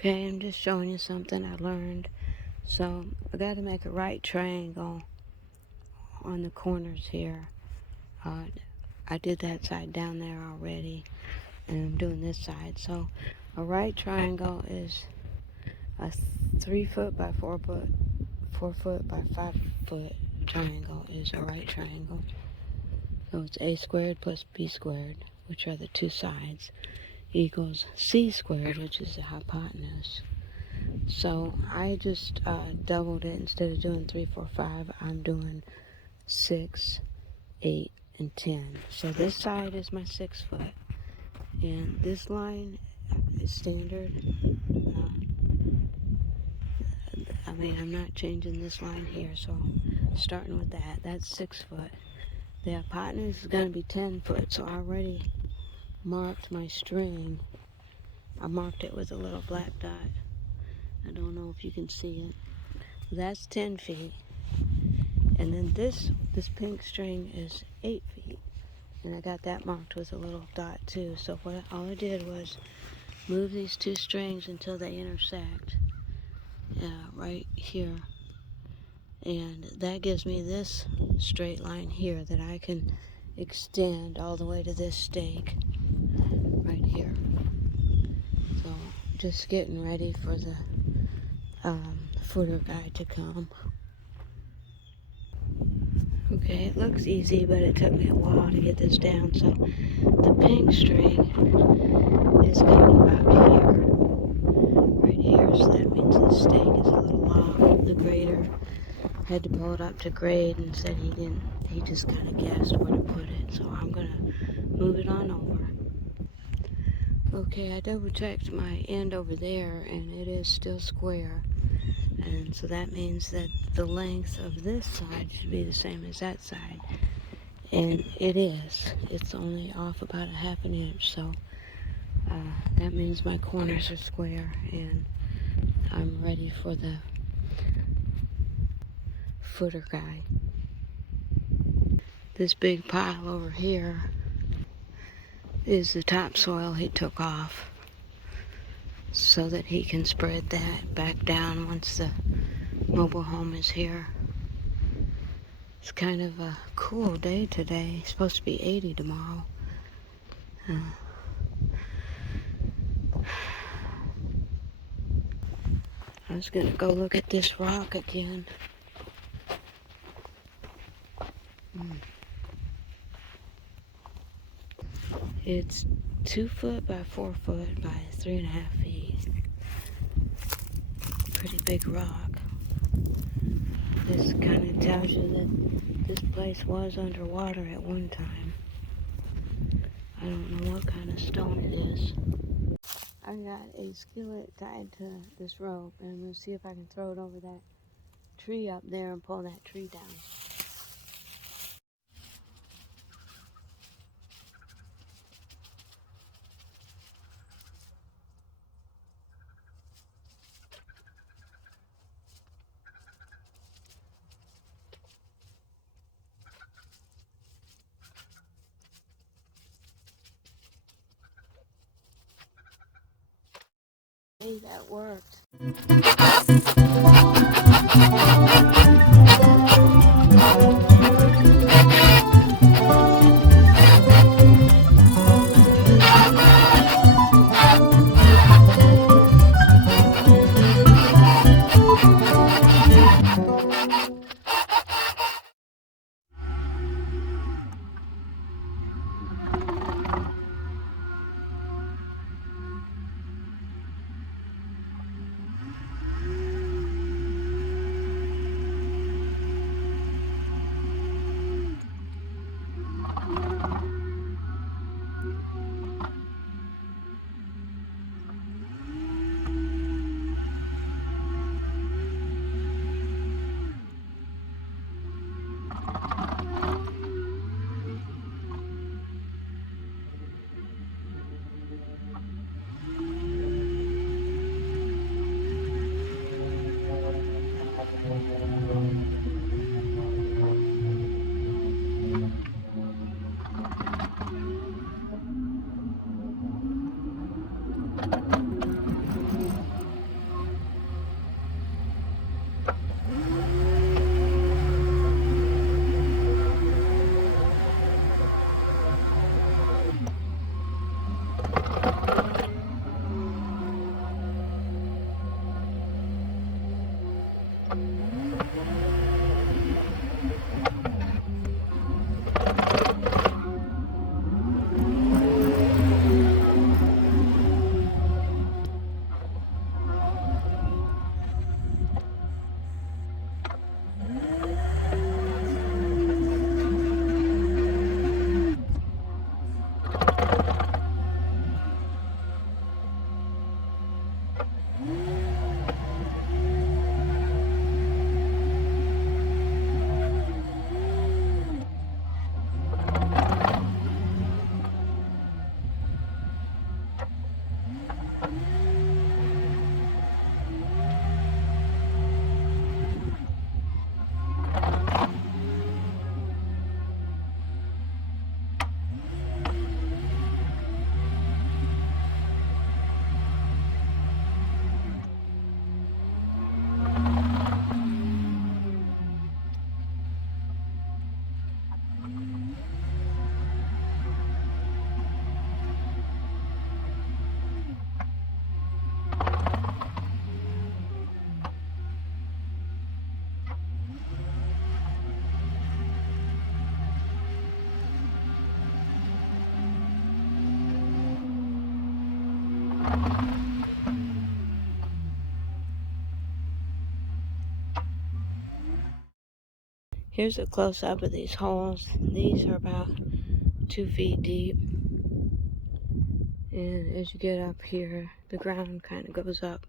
Okay, I'm just showing you something I learned. So I got to make a right triangle on the corners here. I did that side down there already, and I'm doing this side. So a right triangle is a 3 foot by 4 foot, 4 foot by 5 foot triangle is a right triangle. So it's a squared plus b squared, which are the two sides, equals c squared, which is the hypotenuse. So I just doubled it. Instead of doing 3, 4, 5, I'm doing 6, 8, and 10. So this side is my 6 foot, and this line is standard. I'm not changing this line here, so starting with that, that's 6 foot. The hypotenuse is going to be 10 foot, so I already marked my string. I marked it with a little black dot. I don't know if you can see it. That's 10 feet. And then this pink string is 8 feet. And I got that marked with a little dot too. So all I did was move these two strings until they intersect right here. And that gives me this straight line here that I can extend all the way to this stake right here. So just getting ready for the footer guy to come. Okay, it looks easy, but it took me a while to get this down. So the pink string is going about here, right here. So that means the stake is a little off. The grader had to pull it up to grade and said he just kind of guessed where to put it. So I'm gonna move it on over. Okay, I double checked my end over there, and it is still square. And so that means that the length of this side should be the same as that side. And it is. It's only off about a half an inch. So that means my corners are square, and I'm ready for the footer guy. This big pile over here is the topsoil he took off so that he can spread that back down once the mobile home is here. It's kind of a cool day today. It's supposed to be 80 tomorrow. I was gonna go look at this rock again. It's 2 foot by 4 foot by 3.5 feet. Pretty big rock. This kind of tells you that this place was underwater at one time. I don't know what kind of stone it is. I got a skillet tied to this rope, and I'm going to see if I can throw it over that tree up there and pull that tree down. Hey, that worked. Here's a close-up of these holes. These are about 2 feet deep. And as you get up here, the ground kind of goes up.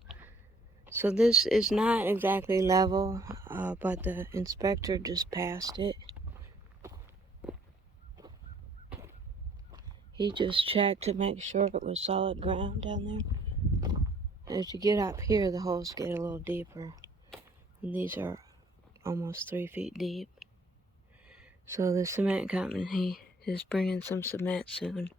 So this is not exactly level, but the inspector just passed it. He just checked to make sure it was solid ground down there. As you get up here, the holes get a little deeper. And these are almost 3 feet deep. So the cement company is bringing some cement soon.